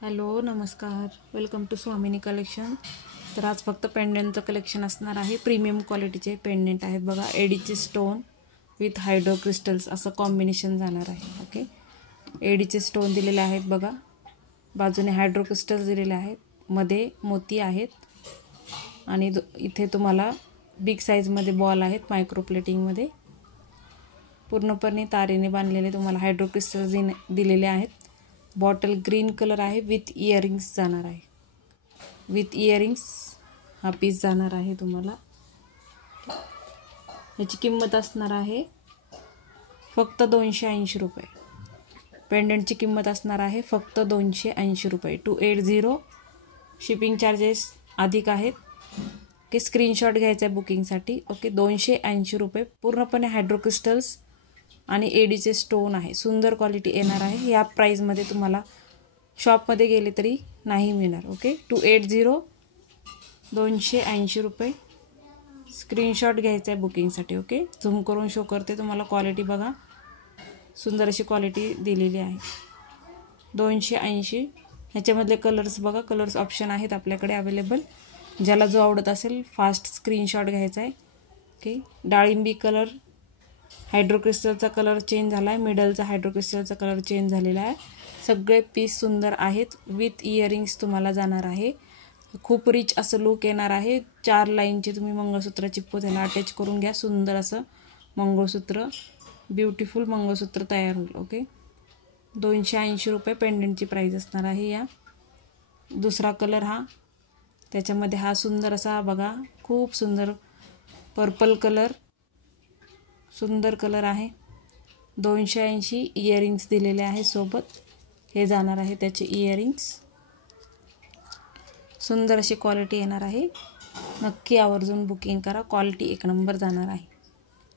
Hello नमस्कार, welcome to Swamini collection. तर आज फक्त पेंडेंटचं कलेक्शन असणार आहे। प्रीमियम क्वालिटीचे पेंडेंट आहेत बघा, एडीचे स्टोन विथ हायड्रो क्रिस्टल्स असं कॉम्बिनेशन जाणार आहे। ओके, एडीचे स्टोन दिलेले आहेत बघा, बाजूने हायड्रो क्रिस्टल्स दिलेले आहेत, मध्ये मोती आहेत आणि इथे तुम्हाला बिग साईजमध्ये बॉल आहेत मायक्रो प्लेटिंगमध्ये। पूर्णपणे तारेने बांधलेले तुम्हाला हायड्रो क्रिस्टल्स दिलेले आहेत। बॉटल ग्रीन कलर आहे, विथ इयरिंग्स जाणार आहे। विथ इयरिंग्स हा पीस जाणार आहे तुम्हाला। याची किंमत असणार आहे फक्त 280 रुपये। पेंडेंटची किंमत असणार आहे फक्त 280 रुपये। 280 शिपिंग चार्जेस अधिक आहेत। की स्क्रीनशॉट घ्यायचा आहे बुकिंगसाठी। ओके, 280 रुपये। पूर्णपणे हायड्रो क्रिस्टल्स आणि एडीचे स्टोन आहे, सुंदर क्वालिटी येणार आहे। या प्राइसमध्ये तुम्हाला शॉपमध्ये गेले तरी नाही मिळणार। ओके, 280 280 रुपये। स्क्रीनशॉट घ्यायचा आहे बुकिंगसाठी। ओके, झूम करून शो करते तुम्हाला, क्वालिटी बघा, सुंदर अशी क्वालिटी दिलेली आहे। 280। ह्याच्यामधले कलर्स बघा, कलर्स ऑप्शन आहेत आपल्याकडे अवेलेबल। ज्याला जो आवडत असेल फास्ट स्क्रीनशॉट घ्यायचा आहे। ओके, डाळिंबी कलर, हायड्रो क्रिस्टलचा कलर चेंज झाला आहे, मिडलचा हायड्रो क्रिस्टलचा कलर चेंज झालेला आहे। सगळे पीस सुंदर आहेत, विथ इयरिंग्स तुम्हाला जाणार आहे। खूप रिच असं लुक येणार आहे। 4 लाईनचे तुम्ही मंगळसूत्र चिपको, त्याला अटॅच करून घ्या। सुंदर असं मंगळसूत्र, ब्युटिफुल मंगळसूत्र तयार होईल। ओके, 280 रुपये पेंडेंटची प्राइस असणार आहे। या दुसरा कलर हा, त्याच्यामध्ये हा सुंदर असा बघा, खूप सुंदर पर्पल कलर, सुंदर कलर आहे। 280 इयरिंग्स दिलेले आहे सोबत, हे जाणार आहे त्याचे इयरिंग्स। सुंदर अशी क्वालिटी येणार आहे। नक्की आवर्जून बुकिंग करा, क्वालिटी एक नंबर जाणार आहे।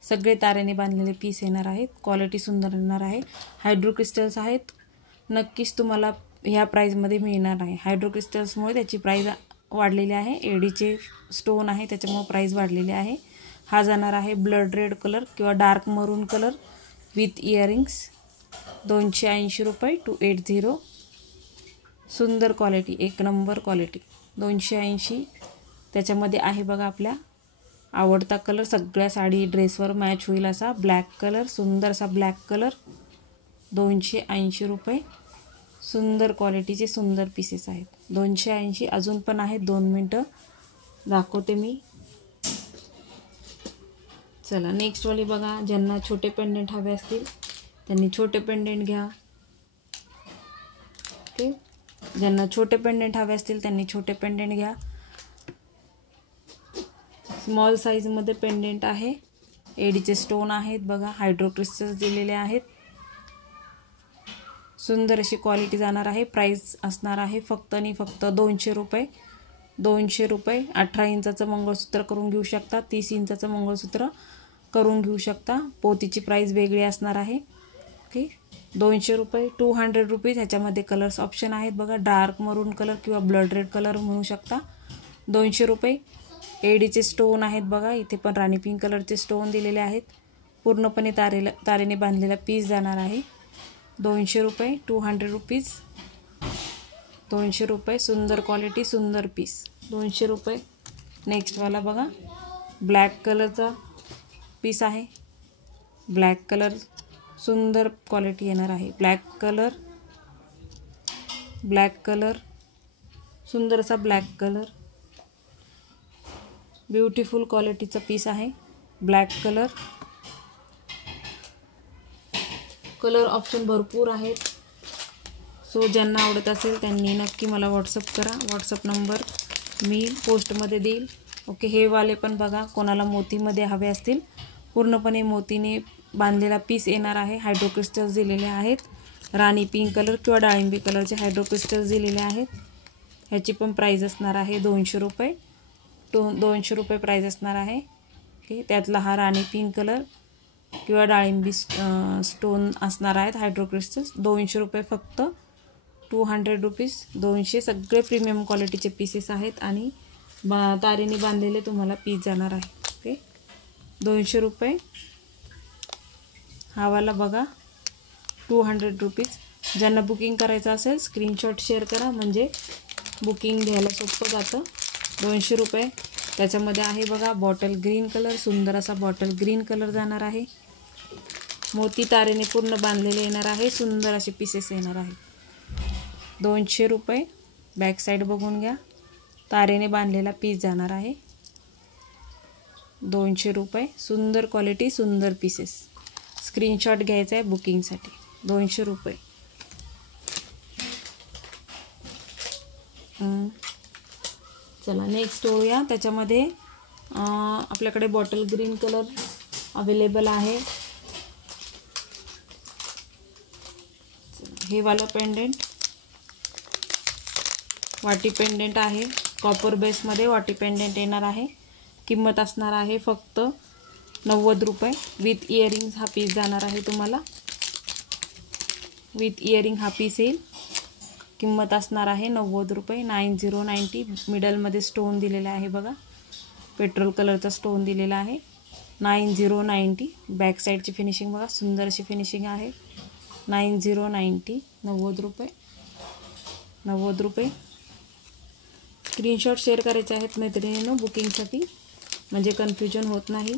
सगळे तारेने बांधलेले पीस येणार आहेत, क्वालिटी सुंदर येणार आहे। हायड्रो क्रिस्टल्स आहेत, नक्कीच तुम्हाला ह्या प्राइसमध्ये मिळणार आहे। हायड्रो क्रिस्टल्समुळे त्याची प्राइस वाढलेली आहे। एडीचे स्टोन आहे त्याच्यामुळे प्राइस वाढलेली आहे। हा जाणार आहे ब्लड रेड कलर किंवा डार्क मरून कलर विथ इयरिंग्स। 280 रुपये। 280। सुंदर क्वालिटी, एक नंबर क्वालिटी। 280। त्याच्यामध्ये आहे बघा आपल्या आवडता कलर, सगळ्या साडी ड्रेसवर मॅच होईल असा ब्लॅक कलर, सुंदर असा ब्लॅक कलर। 280 रुपये। सुंदर क्वालिटीचे सुंदर पीसेस आहेत। 280 अजून पण आहेत, 2 मिनटं दाखवते मी। चला नेक्स्ट वाली बघा, ज्यांना छोटे पेंडेंट हवे असतील त्यांनी छोटे पेंडेंट घ्या। ओके, ज्यांना छोटे पेंडेंट हवे असतील त्यांनी छोटे पेंडेंट घ्या। स्मॉल साईजमध्ये पेंडेंट आहे, एडीचे स्टोन आहेत बघा, हायड्रो क्रिस्टल्स दिलेले आहेत। सुंदर अशी क्वालिटी जाणार आहे। प्राइस असणार आहे फक्त आणि फक्त 200 रुपये। 200 रुपये। 18 इंचाचं मंगळसूत्र करून घेऊ शकता, 30 इंचाचं मंगळसूत्र करून घेऊ शकता। पोतीची प्राइस वेगळी असणार आहे। ओके, 200 रुपये। 200 रुपीज। ह्याच्यामध्ये कलर्स ऑप्शन आहेत बघा, डार्क मरून कलर किंवा ब्लड रेड कलर म्हणू शकता। 200 रुपये। एडीचे स्टोन आहेत बघा, इथे पण राणी पिंक कलरचे स्टोन दिलेले आहेत। पूर्णपणे तारेने बांधलेला पीस जाणार आहे। 200 रुपये। 200 रुपीज। 200 रुपये। सुंदर क्वालिटी, सुंदर पीस। 200 रुपये। नेक्स्टवाला बघा, ब्लॅक कलरचा पीस आहे। ब्लॅक कलर, सुंदर क्वालिटी येणार आहे। ब्लॅक कलर, ब्लॅक कलर, सुंदर असा ब्लॅक कलर, ब्युटिफुल क्वालिटीचा पीस आहे। ब्लॅक कलर, कलर ऑप्शन भरपूर आहेत। सो ज्यांना आवडत असेल त्यांनी नक्की मला व्हॉट्सअप करा। व्हॉट्सअप नंबर मी पोस्टमध्ये देईल। ओके, हे वाले पण बघा, कोणाला मोतीमध्ये हवे असतील, पूर्णपणे मोतीने बांधलेला पीस येणार आहे। हायड्रो क्रिस्टल्स दिलेले आहेत, राणी पिंक कलर किंवा डाळिंबी कलरचे हायड्रो क्रिस्टल्स दिलेले आहेत। ह्याची पण प्राइस असणार आहे 200 रुपये। 200 रुपये प्राइस असणार आहे। ओके, त्यातला हा राणी पिंक कलर किंवा डाळिंबी स्टोन असणार आहेत हायड्रो क्रिस्टल्स। 200 रुपये फक्त। 200 रुपीज। 200। सगळे प्रीमियम क्वालिटीचे पीसेस आहेत आणि तारेने बांधलेले तुम्हाला पीस जाणार आहे। ओके, 200 रुपये। हा वाला बघा, 200 रुपीज। ज्यांना बुकिंग करायचं असेल स्क्रीनशॉट शेअर करा, म्हणजे बुकिंग घ्यायला सोपं जातं. 200 रुपये. त्याच्यामध्ये आहे बघा बॉटल ग्रीन कलर, सुंदर असा बॉटल ग्रीन कलर जाणार आहे. मोती तारेने पूर्ण बांधलेले येणार आहे, सुंदर असे पीसेस येणार आहे. 200 रुपये. बॅक साईड बघून घ्या, तारेने बांधलेला पीस जाणार आहे. 200 रुपये. सुंदर क्वालिटी, सुंदर पीसेस. स्क्रीनशॉट घ्यायचा आहे बुकिंगसाठी. 200 रुपये. चला नेक्स्ट होऊया. त्याच्यामध्ये आपल्याकडे बॉटल ग्रीन कलर अवेलेबल आहे. हे वाला पेंडेंट वाटी पेंडेंट आहे. कॉपर बेसमध्ये वाटी पेंडेंट येणार आहे. किंमत असणार आहे फक्त 90 रुपये. विथ इयरिंग्स हा पीस जाणार आहे तुम्हाला. विथ इयरिंग हा पीस येईल. किंमत असणार आहे 90 रुपये. 9090. मिडलमध्ये स्टोन दिलेला आहे बघा, पेट्रोल कलरचा स्टोन दिलेला आहे. 9090. बॅक साईडची फिनिशिंग बघा, सुंदर अशी फिनिशिंग आहे. 9090. 90 रुपये. 90 रुपये. स्क्रीनशॉट शेअर करायचे आहेत मैत्रिणींनो बुकिंगसाठी, म्हणजे कन्फ्युजन होत नाही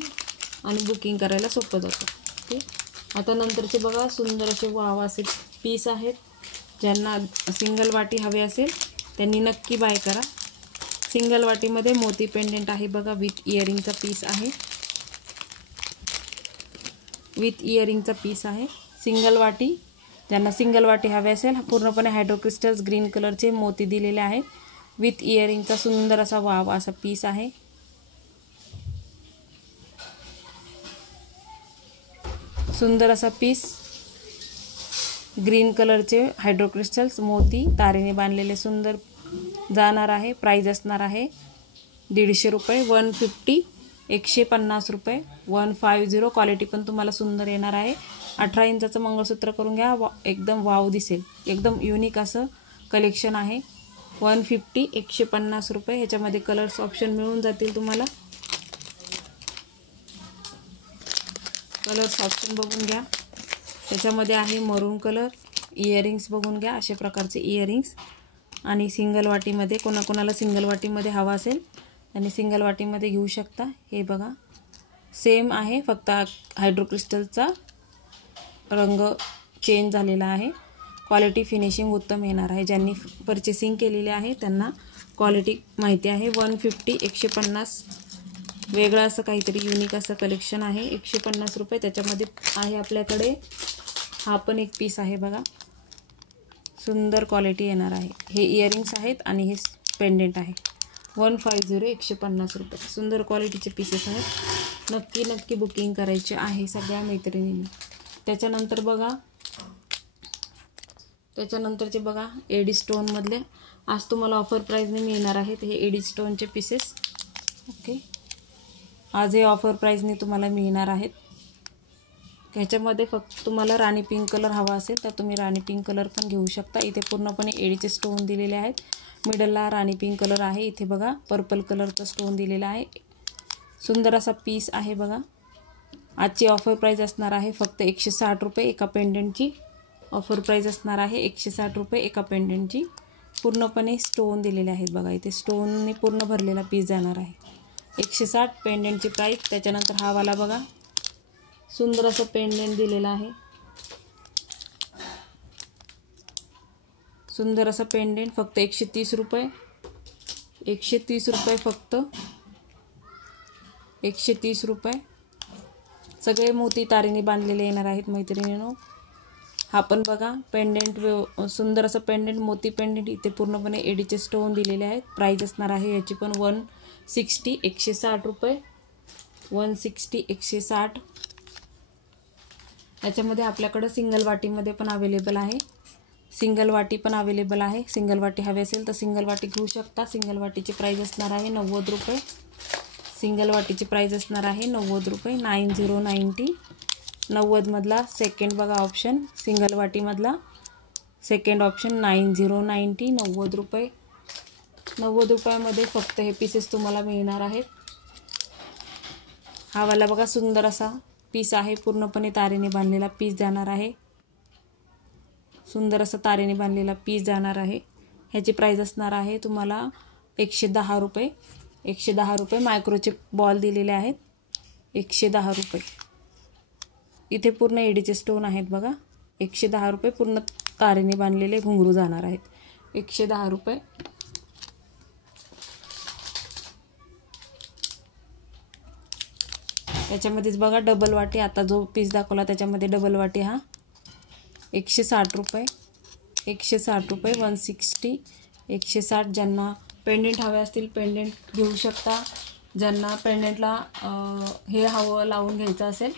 आणि बुकिंग करायला सोपं जातं. ओके. आता नंतरचे बघा सुंदर असे वाव असे पीस आहेत. ज्यांना सिंगल वाटी हवे असेल त्यांनी नक्की बाय करा. सिंगल वाटीमध्ये मोती पेंडेंट आहे बघा, विथ इयरिंगचा पीस आहे. विथ इयरिंगचा पीस आहे. सिंगल वाटी, ज्यांना सिंगल वाटी हवे असेल, पूर्णपणे हायड्रोक्रिस्टल्स ग्रीन कलरचे मोती दिलेले आहेत. विथ इयरिंगचा सुंदर असा वाव असा पीस आहे. सुंदर असा पीस, ग्रीन कलरचे हायड्रोक्रिस्टल्स मोती तारेने बांधलेले सुंदर जाणार आहे. प्राइस असणार आहे 150 रुपये. 150. 150 रुपये. 150. क्वालिटी पण तुम्हाला सुंदर येणार आहे. 18 इंचाचं मंगळसूत्र करून घ्या, एकदम वाव दिसेल. एकदम युनिक असं कलेक्शन आहे. 150. 150 रुपये. ह्याच्यामध्ये कलर्स ऑप्शन मिळून जातील तुम्हाला. कलर्स ऑप्शन बघून घ्या. त्याच्यामध्ये आहे मरून कलर. इयरिंग्स बघून घ्या, अशा प्रकारचे इयरिंग्स. आणि सिंगल वाटीमध्ये, कोणाकोणाला सिंगल वाटीमध्ये हवा असेल त्यांनी सिंगल वाटीमध्ये घेऊ शकता. हे बघा सेम आहे, फक्त हायड्रोक्रिस्टलचा रंग चेंज झालेला आहे. क्वालिटी फिनिशिंग उत्तम येणार आहे. ज्यांनी परचेसिंग केलेली आहे त्यांना क्वालिटी माहिती आहे. 150. 150. वेगळं असं काहीतरी युनिक असं कलेक्शन आहे. 150 रुपये. त्याच्यामध्ये आहे आपल्याकडे हा पण एक पीस आहे बघा, सुंदर क्वालिटी येणार आहे. हे इयरिंग्स आहेत आणि हे पेंडेंट आहे. 150. 150 रुपये. सुंदर क्वालिटीचे पीसेस आहेत. नक्की नक्की बुकिंग करायचे आहे सगळ्या मैत्रिणींनी. त्याच्यानंतर बघा, त्याच्यानंतरचे बघा एडी स्टोनमधले आज तुम्हाला ऑफर प्राईजने मिळणार आहेत हे एडी स्टोनचे पीसेस. ओके. आज हे ऑफर प्राईजने तुम्हाला मिळणार आहेत. ह्याच्यामध्ये फक्त तुम्हाला राणी पिंक कलर हवा असेल तर तुम्ही राणी पिंक कलर पण घेऊ शकता. इथे पूर्णपणे एडीचे स्टोन दिलेले आहेत. मिडलला राणी पिंक कलर आहे. इथे बघा पर्पल कलरचा स्टोन दिलेला आहे. सुंदर असा पीस आहे बघा. आजची ऑफर प्राईज असणार आहे फक्त 160 रुपये. एका पेंडेंटची ऑफर प्राईज असणार आहे 160 रुपये एका पेंडेंटची. पूर्णपणे स्टोन दिलेले आहेत बघा. इथे स्टोनने पूर्ण भरलेला पीस जाणार आहे. 160 पेंडेंटची प्राईस. त्याच्यानंतर हा वाला बघा, सुंदर असं पेंडेंट दिलेला आहे. सुंदर असं पेंडेंट फक्त 130 रुपये. 130 रुपये फक्त. 130 रुपये. सगळे मोती तारेने बांधलेले येणार आहेत मैत्रिणींनो. हा पण बघा पेंडेंट, सुंदर असं पेंडेंट, मोती पेंडेंट. इथे पूर्णपणे एडीचे स्टोन दिलेले आहेत. प्राईस असणार आहे याची पण 160. 160 रुपये. 160. 160. याच्यामध्ये आपल्याकडं सिंगल वाटीमध्ये पण अवेलेबल आहे. सिंगल वाटी पण अवेलेबल आहे. सिंगल वाटी हवी असेल तर सिंगल वाटी घेऊ शकता. सिंगल वाटीची प्राईस असणार आहे 90 रुपये. सिंगल वाटीची प्राईस असणार आहे 90 रुपये. 9090. 90मधला सेकंड बघा ऑप्शन, सिंगल वाटीमधला सेकंड ऑप्शन 9090. 90 रुपये. 90 रुपयामध्ये फक्त हे पीसेस तुम्हाला मिळणार आहेत. हा वाला बघा सुंदर असा पीस आहे. पूर्णपणे तारेने बांधलेला पीस जाणार आहे. सुंदर असं तारेने बांधलेला पीस जाणार आहे. ह्याची प्राईस असणार आहे तुम्हाला 110 रुपये. 110 रुपये. मायक्रोचे बॉल दिलेले आहेत 110 रुपये. इथे पूर्ण एडीचे स्टोन आहेत बघा. 110 रुपये. पूर्ण तारेने बांधलेले घुंगरू जाणार आहेत 110 रुपये. याच्यामध्येच बघा डबल वाटी, आता जो पीस दाखवला त्याच्यामध्ये डबल वाटी हा 160 रुपये. 160 रुपये. 160. 160. ज्यांना पेंडेंट हवे असतील पेंडेंट घेऊ शकता. ज्यांना पेंडेंटला हे हवं लावून घ्यायचं असेल,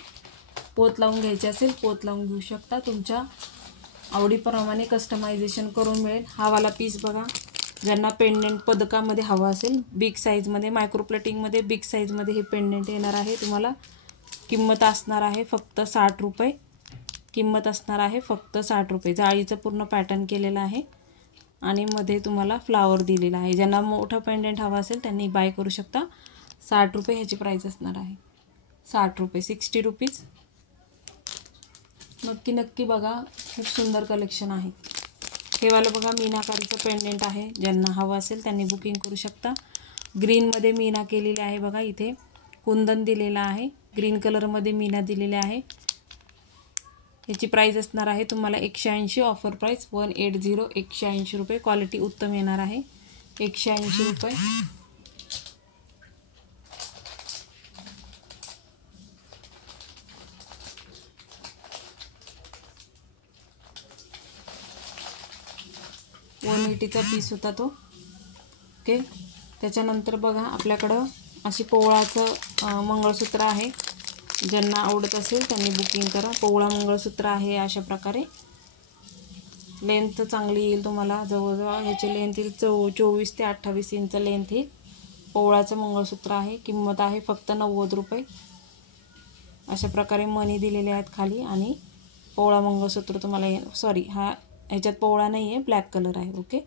पोत लावून घ्यायची असेल पोत लावून घेऊ शकता. तुमच्या आवडीप्रमाणे कस्टमायझेशन करून मिळेल. हा वाला पीस बघा. ज्यांना पेंडेंट पदकामध्ये हवा असेल बिग साईजमध्ये, मायक्रोप्लेटिंगमध्ये बिग साईजमध्ये हे पेंडेंट येणार आहे तुम्हाला. किंमत असणार आहे फक्त 60 रुपये. किंमत असणार आहे फक्त 60 रुपये. जाळीचं पूर्ण पॅटर्न केलेलं आहे आणि मध्ये तुम्हाला फ्लावर दिलेला आहे. ज्यांना मोठं पेंडेंट हवा असेल त्यांनी बाय करू शकता. 60 रुपये ह्याची प्राईस असणार आहे. 60 रुपये. 60 रुपीज. नक्की बघा. खूप सुंदर कलेक्शन आहे. हे वालं बघा मीनाकारीचं पेंडेंट आहे. ज्यांना हवं असेल त्यांनी बुकिंग करू शकता. ग्रीनमध्ये मीना केलेली आहे बघा. इथे कुंदन दिलेला आहे. ग्रीन कलरमध्ये मीना दिलेले आहे. याची प्राईस असणार आहे तुम्हाला 180. Offer price 180. 180 रुपये. क्वालिटी उत्तम येणार आहे. 180 रुपये. $180चा पीस होता तो. ओके. त्याच्यानंतर बघा आपल्याकडं अशी पोवळाचं मंगळसूत्र आहे. ज्यांना आवडत असेल त्यांनी बुकिंग करा. पोवळा मंगळसूत्र आहे अशा प्रकारे. लेंथ चांगली येईल तुम्हाला. जवळजवळ ह्याची लेंथ येईल 24 ते 28 इंच लेंथ येईल. पोवळाचं मंगळसूत्र आहे. किंमत आहे फक्त 90 रुपये. अशा प्रकारे मणी दिलेले आहेत खाली आणि पोवळा मंगळसूत्र तुम्हाला सॉरी ह्याच्यात पोवळा नाही आहे, ब्लॅक कलर आहे. ओके.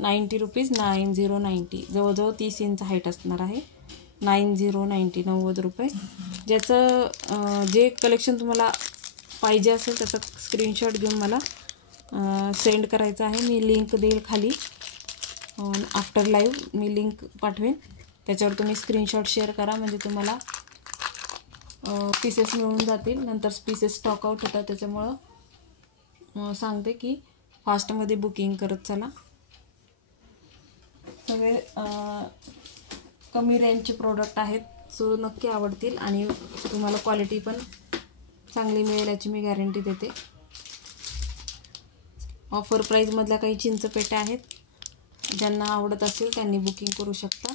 90 रुपीज. 90. जवळजवळ 30 इंच हाईट असणार आहे. 90 रुपये. ज्याचं जे कलेक्शन तुम्हाला पाहिजे असेल त्याचा स्क्रीनशॉट घेऊन मला सेंड करायचा आहे. मी लिंक देईल खाली. आफ्टर लाईव्ह मी लिंक पाठवेन. त्याच्यावर तुम्ही स्क्रीनशॉट शेअर करा म्हणजे तुम्हाला पीसेस मिळून जातील. नंतर पीसेस स्टॉक आउट होतात. त्याच्यामुळं सांगते की फास्टमध्ये बुकिंग करत चला. सगळे कमी रेंजचे प्रोडक्ट आहेत. सो नक्की आवडतील आणि तुम्हाला क्वालिटी पण चांगली मिळेल याची मी गॅरंटी देते. ऑफर प्राईजमधल्या काही चिंचपेट्या आहेत. ज्यांना आवडत असेल त्यांनी बुकिंग करू शकता.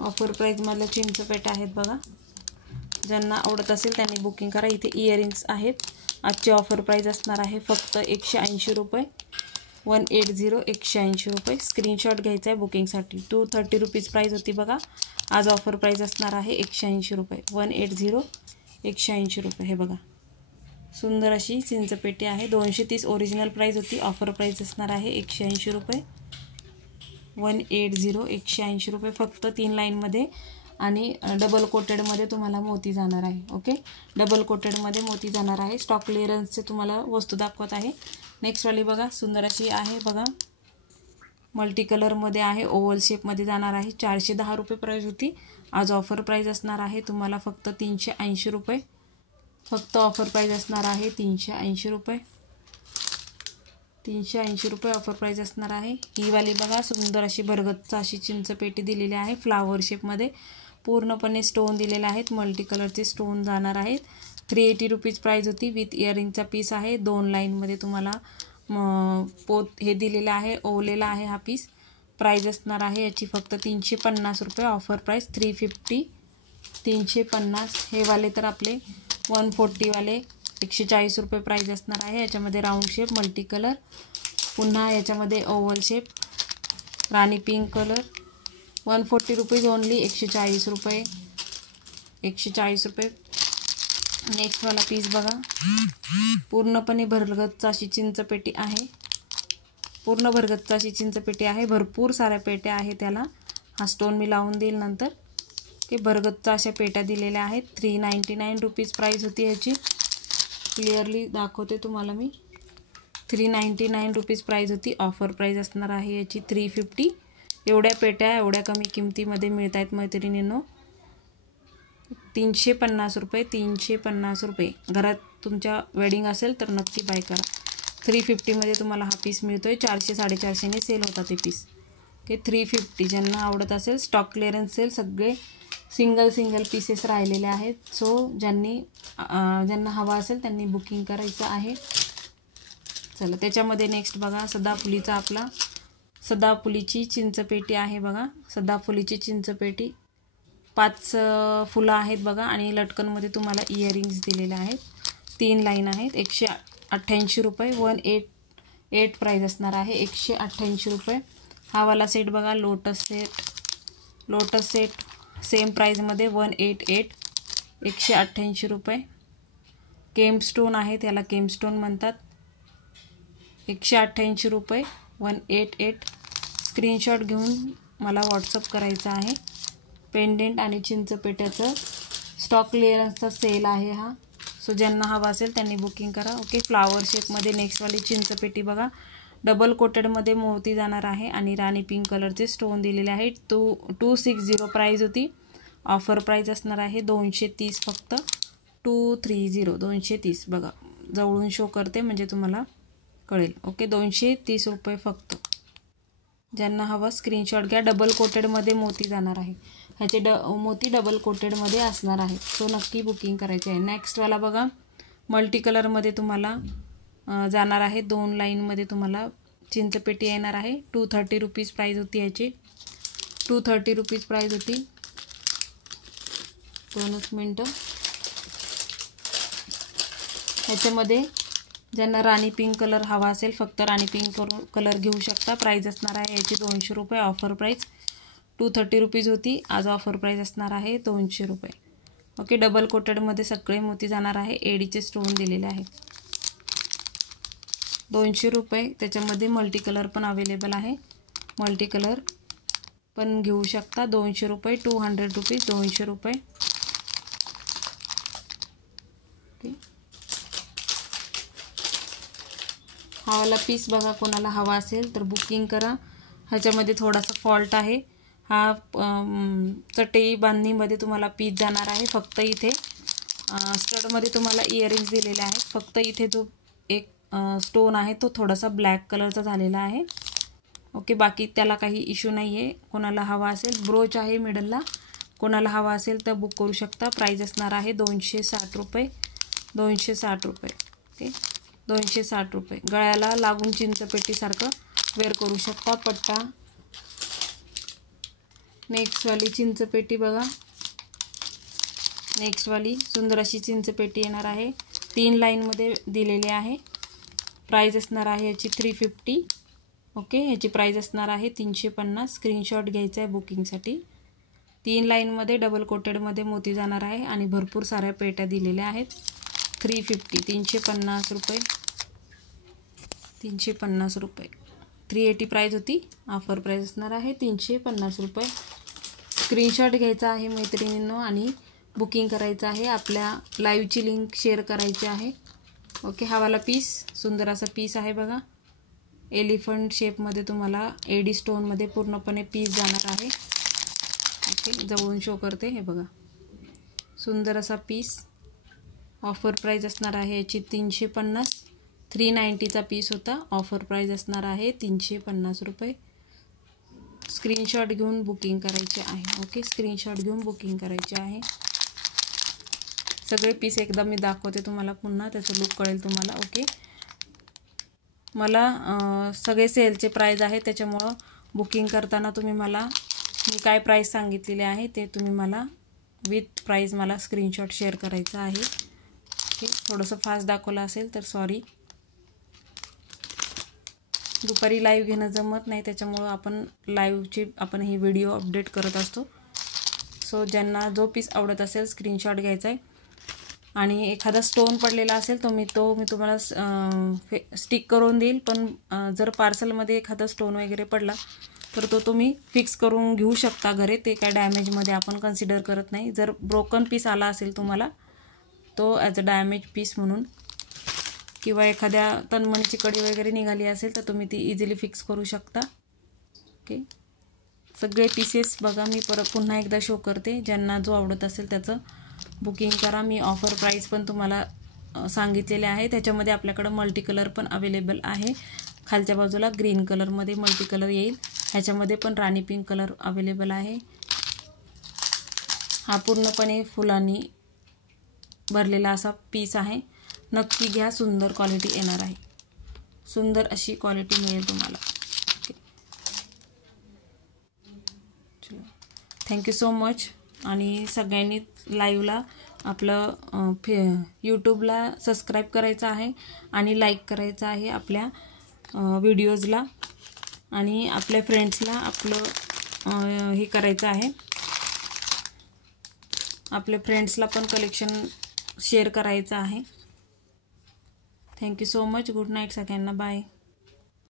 ऑफर प्राईजमधल्या चिंचपेट्या आहेत बघा. ज्यांना आवडत असेल त्यांनी बुकिंग करा. इथे इयरिंग्स आहेत. आजची ऑफर प्राईज असणार आहे फक्त 180 रुपये. 180. 180 रुपये. स्क्रीनशॉट घ्यायचा आहे बुकिंगसाठी. 230 रुपीज प्राईज होती बघा. आज ऑफर प्राईज असणार आहे 180 रुपये. 180. 180 रुपये. हे बघा सुंदर अशी चिंचपेटी आहे. 230 ओरिजिनल प्राईज होती. ऑफर प्राईज असणार आहे 180 रुपये. 180. 180 रुपये. फक्त 3 लाईनमध्ये आणि डबल कोटेडमध्ये तुम्हाला मोती जाणार आहे. ओके. डबल कोटेडमध्ये मोती जाणार आहे. स्टॉक क्लिअरन्सचे तुम्हाला वस्तू दाखवत आहे. नेक्स्टवाली बघा सुंदर अशी आहे बघा. मल्टी कलरमध्ये आहे. ओव्हल शेपमध्ये जाणार आहे. 410 रुपये प्राईज होती. आज ऑफर प्राईज असणार आहे तुम्हाला फक्त 380 रुपये. फक्त ऑफर प्राईज असणार आहे 380 रुपये. 380 रुपये ऑफर प्राईज असणार आहे. ही वाली बघा सुंदर अशी भरगच्च अशी चिंचपेटी दिलेली आहे. फ्लावर शेपमध्ये पूर्णपणे स्टोन दिलेले आहेत. मल्टी कलरचे स्टोन जाणार आहेत. 380 रुपीज प्राईज होती. विथ इयरिंगचा पीस आहे. 2 लाईनमध्ये तुम्हाला पोत हे दिलेलं आहे. ओवलेला आहे हा पीस. प्राईज असणार आहे याची फक्त 350 रुपये. Offer price 350. 350. हे वाले तर आपले 140 वाले 140 रुपये प्राईज असणार आहे. याच्यामध्ये राऊंड शेप मल्टी कलर. पुन्हा याच्यामध्ये ओव्हल शेप राणी पिंक कलर. 140 rupees only. 140 रुपये. 140 रुपये. नेक्स्टवाला पीस बघा. पूर्णपणे भरगच्च अशी चिंचपेटी आहे. पूर्ण भरगच्च अशी चिंचपेटी आहे. भरपूर साऱ्या पेट्या आहे त्याला. हा स्टोन मी लावून देईल नंतर. की भरगच्च अशा पेट्या दिलेल्या आहेत. 399 रुपीज प्राईस होती ह्याची. क्लिअरली दाखवते तुम्हाला मी. 399 रुपीज प्राईस होती. ऑफर प्राईस असणार आहे याची 350. एवढ्या पेट्या एवढ्या कमी किमतीमध्ये मिळत आहेत मैत्रिणींनो. 350 रुपये. 350 रुपये. घरात तुमच्या वेडिंग असेल तर नक्की बाय करा. 350मध्ये तुम्हाला हा पीस मिळतो आहे. 400-450ने सेल होतात ते पीस. ओके, 350. ज्यांना आवडत असेल स्टॉक क्लिअरन्स सेल, सगळे सिंगल पीसेस राहिलेले आहेत. सो ज्यांना हवा असेल त्यांनी बुकिंग करायचं आहे. चला त्याच्यामध्ये नेक्स्ट बघा, सदाफुलीची चिंचपेटी आहे बघा. सदाफुलीची चिंचपेटी 5 फुलं आहेत बघा आणि लटकनमध्ये तुम्हाला इयरिंग्स दिलेले आहेत. 3 लाईन आहेत. 188 रुपये. 188 प्राईस असणार आहे. 188 रुपये. हा वाला सेट बघा, लोटस सेट सेम प्राईजमध्ये 188. 188 रुपये. केमस्टोन आहे, त्याला केमस्टोन म्हणतात. 188 रुपये. 188. स्क्रीनशॉट घेऊन मला व्हॉट्सअप करायचा आहे. पेंडेंट आणि चिंचपेट्याचं स्टॉक क्लिअरन्सचा सेल आहे हा. सो ज्यांना हवा असेल त्यांनी बुकिंग करा. ओके, फ्लावर शेपमध्ये नेक्स्टवाली चिंचपेटी बघा. डबल कोटेडमध्ये मोती जाणार आहे आणि राणी पिंक कलरचे स्टोन दिलेले आहेत. 260 प्राईज होती. ऑफर प्राईज असणार आहे 230 फक्त. 230 बघा, जवळून शो करते म्हणजे तुम्हाला कळेल. ओके, 230 रुपये फक्त. ज्यांना हवं स्क्रीनशॉट घ्या. डबल कोटेडमध्ये मोती जाणार आहे. ह्याचे मोती डबल कोटेडमध्ये असणार आहेत. सो नक्की बुकिंग करायचे आहे. नेक्स्टवाला बघा, मल्टी कलरमध्ये तुम्हाला जाणार आहे. 2 लाईनमध्ये तुम्हाला चिंचपेटी येणार आहे. 230 रुपीज प्राईज होती ह्याची. 230 रुपीज प्राईज होती. 2 मिनटं. ह्याच्यामध्ये ज्यांना राणी पिंक कलर हवा असेल फक्त राणी पिंक कलर घेऊ शकता. प्राईज असणार आहे याची 200 रुपये. ऑफर प्राईज 230 रुपीज होती. आज ऑफर प्राईज असणार आहे 200 रुपये. ओके, डबल कोटेडमध्ये सगळे मोती जाणार आहे. एडीचे स्टोन दिलेले आहेत. 200 रुपये. त्याच्यामध्ये मल्टी कलर पण अवेलेबल आहे. मल्टी कलर पण घेऊ शकता. 200 रुपये. 200 रुपीज. 200 रुपये. ओके, हा वाला पीस बघा, कोणाला हवा असेल तर बुकिंग करा. ह्याच्यामध्ये थोडासा फॉल्ट आहे. हा चटई बांधणीमध्ये तुम्हाला पीस जाणार आहे. फक्त इथे स्टडमध्ये तुम्हाला इयरिंग्स दिलेले आहेत. फक्त इथे जो एक स्टोन आहे तो थोडासा ब्लॅक कलरचा झालेला आहे. ओके, बाकी त्याला काही इश्यू नाही आहे. कोणाला हवा असेल ब्रोच आहे मिडलला, कोणाला हवा असेल तर बुक करू शकता. प्राईज असणार आहे 260 रुपये. 260 रुपये. ओके, 260 रुपये. गळ्याला लागून चिंचपेटीसारखं वेअर करू शकता. पट्टा. नेक्स्टवाली चिंचपेटी बघा. नेक्स्टवाली सुंदर अशी चिंचपेटी येणार आहे. 3 लाईनमध्ये दिलेली आहे. प्राईज असणार आहे याची 350. ओके, याची प्राईज असणार आहे 350. स्क्रीनशॉट घ्यायचा आहे बुकिंगसाठी. 3 लाईनमध्ये डबल कोटेडमध्ये मोती जाणार आहे आणि भरपूर साऱ्या पेट्या दिलेल्या आहेत. 350. 350 रुपये. 350 रुपये. 380 प्राईज होती. ऑफर प्राईज असणार आहे 350 रुपये. स्क्रीनशॉट घ्यायचा आहे मैत्रिणींनो आणि बुकिंग करायचं आहे. आपल्या लाईव्हची लिंक शेअर करायची आहे. ओके, हा वाला पीस सुंदर असा पीस आहे बघा. एलिफंट शेपमध्ये तुम्हाला एडी स्टोनमध्ये पूर्णपणे पीस जाणार आहे. ओके, जवळून शो करते. हे बघा, सुंदर असा पीस. ऑफर प्राईज असणार आहे याची 350. 390चा पीस होता. ऑफर प्राईज असणार आहे 350 रुपये. स्क्रीनशॉट घेऊन बुकिंग करायचे आहे. ओके, स्क्रीनशॉट घेऊन बुकिंग करायचे आहे. सगळे पीस एकदा मी दाखवते तुम्हाला पुन्हा, त्याचं लुक कळेल तुम्हाला. ओके, मला सगळे सेलचे प्राईज आहे त्याच्यामुळं बुकिंग करताना तुम्ही मला मी काय प्राईस सांगितलेले आहे ते तुम्ही मला विथ प्राईज मला स्क्रीनशॉट शेअर करायचा आहे. ओके, थोडंसं फास्ट दाखवलं असेल तर सॉरी. दुपारी लाईव्ह घेणं जमत नाही त्याच्यामुळं आपण ही व्हिडिओ अपडेट करत असतो. सो ज्यांना जो पीस आवडत असेल स्क्रीनशॉट घ्यायचा आहे आणि एखादा स्टोन पडलेला असेल मी तुम्हाला स्टिक करून देईल. पण जर पार्सलमध्ये एखादा स्टोन वगैरे पडला तर तो तुम्ही फिक्स करून घेऊ शकता घरी. ते काय डॅमेजमध्ये आपण कन्सिडर करत नाही. जर ब्रोकन पीस आला असेल तुम्हाला तो ॲज अ डॅमेज पीस म्हणून, किंवा एखाद्या तनमणीची कडी वगैरे निघाली असेल तर तुम्ही ती इझिली फिक्स करू शकता. ओके, सगळे पीसेस बघा, मी पुन्हा एकदा शो करते. ज्यांना जो आवडत असेल त्याचं बुकिंग करा. मी ऑफर प्राईस पण तुम्हाला सांगितलेले आहे. त्याच्यामध्ये आपल्याकडं मल्टी कलर पण अवेलेबल आहे. खालच्या बाजूला ग्रीन कलरमध्ये मल्टी कलर येईल. ह्याच्यामध्ये पण राणी पिंक कलर अवेलेबल आहे. हा पूर्णपणे फुलांनी भरलेला असा पीस आहे. नक्की घ्या, सुंदर क्वालिटी येणार आहे. सुंदर अशी क्वालिटी मिळेल तुम्हाला. ओके, चलो, थँक्यू सो मच. आणि सगळ्यांनी लाईव्हला आपलं यूट्यूबला सबस्क्राईब करायचं आहे आणि लाईक करायचं आहे आपल्या व्हिडिओजला, आणि आपल्या फ्रेंड्सला आपलं हे करायचं आहे. आपल्या फ्रेंड्सला पण कलेक्शन शेअर करायचं आहे. Thank you so much. Good night सगळ्यांना. बाय.